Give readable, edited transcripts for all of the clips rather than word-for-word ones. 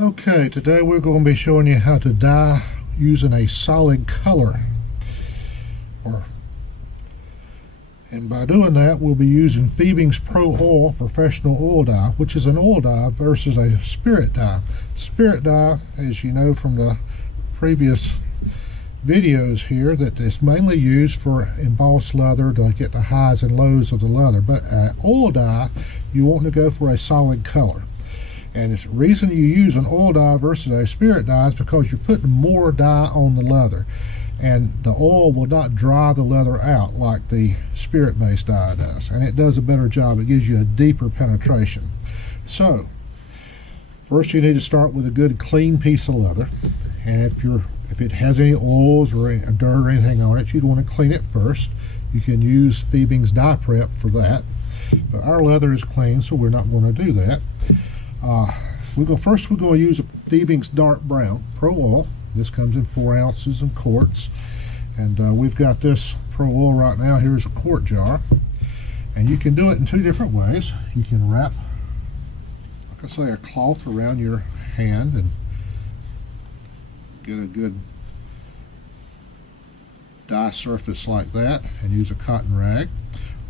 Okay, today we're going to be showing you how to dye using a solid color. And by doing that, we'll be using Fiebing's Pro Oil Professional Oil Dye, which is an oil dye versus a spirit dye. Spirit dye, as you know from the previous videos here, that is mainly used for embossed leather to get the highs and lows of the leather. But oil dye, you want to go for a solid color. And the reason you use an oil dye versus a spirit dye is because you're putting more dye on the leather. And the oil will not dry the leather out like the spirit-based dye does. And it does a better job. It gives you a deeper penetration. So, first you need to start with a good clean piece of leather. And if it has any oils or any dirt or anything on it, you'd want to clean it first. You can use Fiebing's Dye Prep for that. But our leather is clean, so we're not going to do that. First we're going to use Fiebing's Dark Brown Pro Oil. This comes in 4 ounces in quarts, and we've got this Pro Oil right now. Here's a quart jar, and you can do it in 2 different ways. You can wrap, like I say, a cloth around your hand and get a good dye surface like that and use a cotton rag.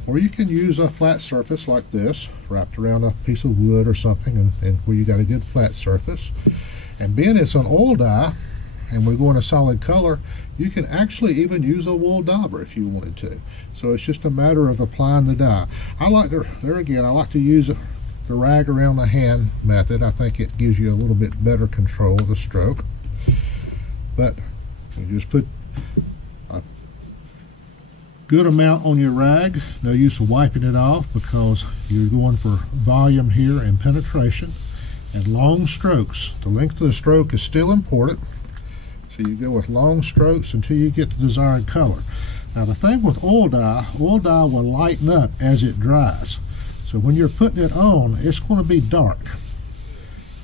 Or you can use a flat surface like this, wrapped around a piece of wood or something, and where you got a good flat surface. And being it's an oil dye, and we're going a solid color, you can actually even use a wool dauber if you wanted to. So it's just a matter of applying the dye. I like to use the rag around the hand method. I think it gives you a little bit better control of the stroke. But you just put a good amount on your rag. No use of wiping it off because you're going for volume here and penetration and long strokes. The length of the stroke is still important, so you go with long strokes until you get the desired color. Now the thing with oil dye will lighten up as it dries. So when you're putting it on, it's going to be dark.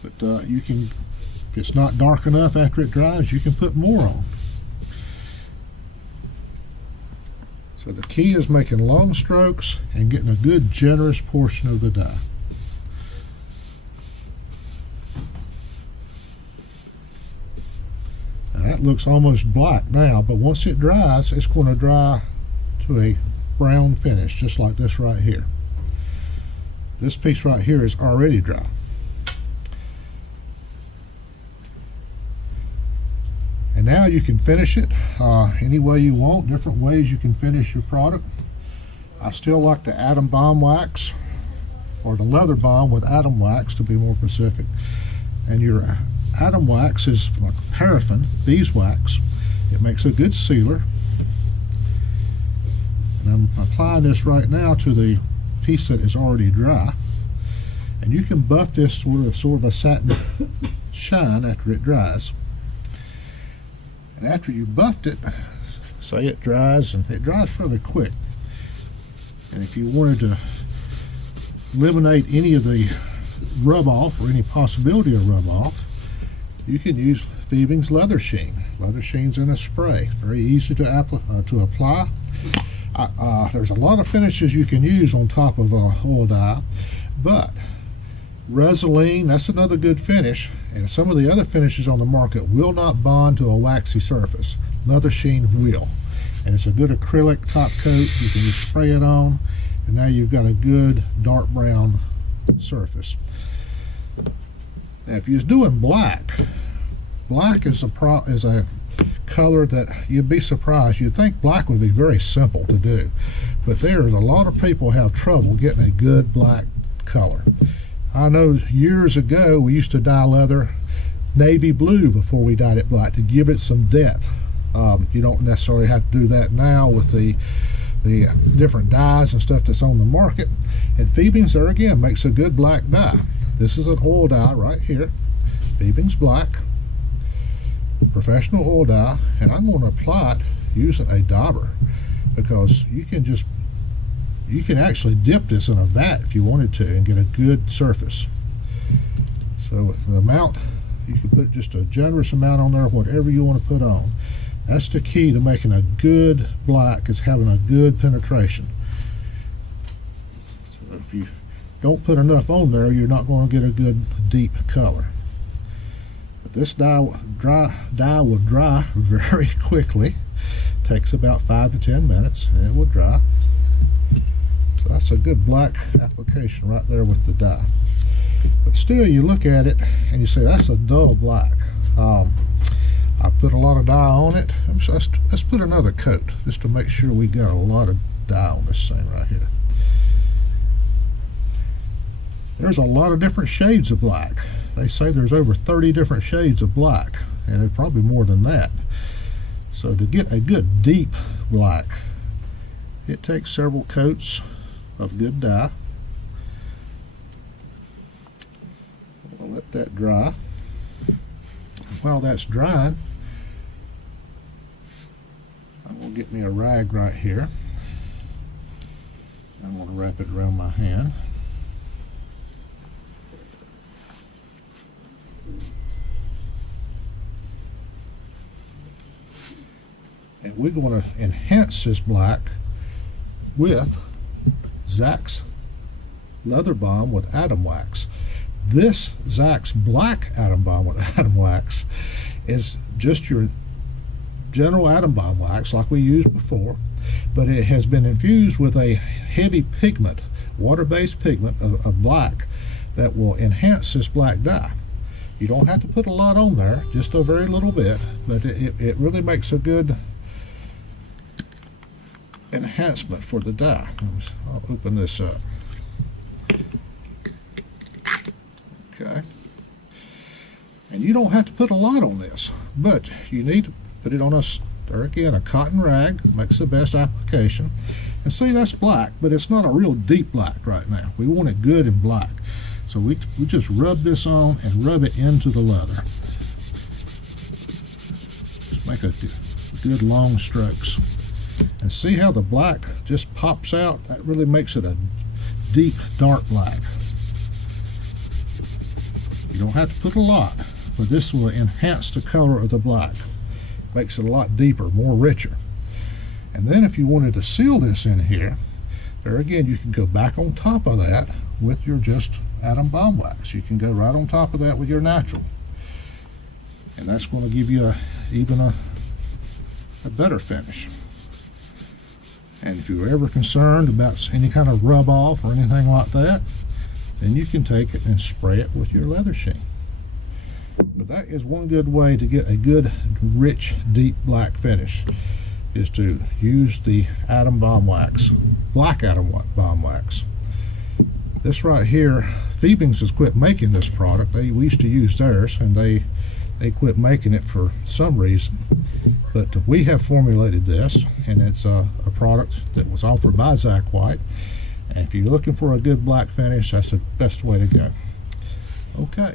But you can, if it's not dark enough after it dries, you can put more on. So the key is making long strokes and getting a good generous portion of the dye. Now that looks almost black now, but once it dries, it's going to dry to a brown finish, just like this right here. This piece right here is already dry. And now you can finish it any way you want, different ways you can finish your product. I still like the atom balm wax, or the leather balm with atom wax to be more specific. And your atom wax is like paraffin, beeswax. It makes a good sealer. And I'm applying this right now to the piece that is already dry. And you can buff this with sort of a satin shine after it dries. And after you buffed it, say it dries, and it dries fairly quick. And if you wanted to eliminate any of the rub off or any possibility of rub off, you can use Fiebing's Leather Sheen. Leather Sheen's in a spray, very easy to apply. There's a lot of finishes you can use on top of a oil dye, but Resin, that's another good finish, and some of the other finishes on the market will not bond to a waxy surface. Leather Sheen will, and it's a good acrylic top coat. You can just spray it on, and now you've got a good dark brown surface. Now if you're doing black is a color that you'd be surprised. You'd think black would be very simple to do, but there's a lot of people have trouble getting a good black color. I know years ago we used to dye leather navy blue before we dyed it black to give it some depth. You don't necessarily have to do that now with the different dyes and stuff that's on the market. And Fiebing's there again makes a good black dye. This is an oil dye right here, Fiebing's Black Professional Oil Dye, and I'm going to apply it using a dauber, because you can actually dip this in a vat if you wanted to and get a good surface. So with the amount, you can put just a generous amount on there, whatever you want to put on. That's the key to making a good black, is having a good penetration. if you don't put enough on there, you're not going to get a good deep color. But this dye will dry very quickly. Takes about 5 to 10 minutes and it will dry. So that's a good black application right there with the dye. But still, you look at it and you say that's a dull black. I put a lot of dye on it. So let's put another coat just to make sure we got a lot of dye on this thing right here. There's a lot of different shades of black. They say there's over 30 different shades of black, and there's probably more than that. So to get a good deep black, it takes several coats of good dye. We'll let that dry. While that's drying, I'm going to get me a rag right here. I'm going to wrap it around my hand. And we're going to enhance this black with Black Leather Balm with Atom Wax. This Black Atom Balm with Atom Wax is just your general Atom Balm wax like we used before, but it has been infused with a heavy pigment, water-based pigment of black that will enhance this black dye. You don't have to put a lot on there, just a very little bit, but it really makes a good enhancement for the dye. I'll open this up. Okay. And you don't have to put a lot on this, but you need to put it on a cotton rag. Makes the best application. And see, that's black, but it's not a real deep black right now. We want it good and black. So we just rub this on and rub it into the leather. Just make a good long strokes. And see how the black just pops out? That really makes it a deep, dark black. You don't have to put a lot, but this will enhance the color of the black. Makes it a lot deeper, more richer. And then if you wanted to seal this in here, there again, you can go back on top of that with your just Atom Balm wax. You can go right on top of that with your natural. And that's going to give you even a better finish. And if you're ever concerned about any kind of rub off or anything like that, then you can take it and spray it with your leather sheen. But that is one good way to get a good, rich, deep black finish, is to use the Atom Balm wax, black Atom Balm wax. This right here, Fiebing's has quit making this product. We used to use theirs, and they quit making it for some reason. But we have formulated this, and it's a product that was offered by Zach White. And if you're looking for a good black finish, that's the best way to go. Okay.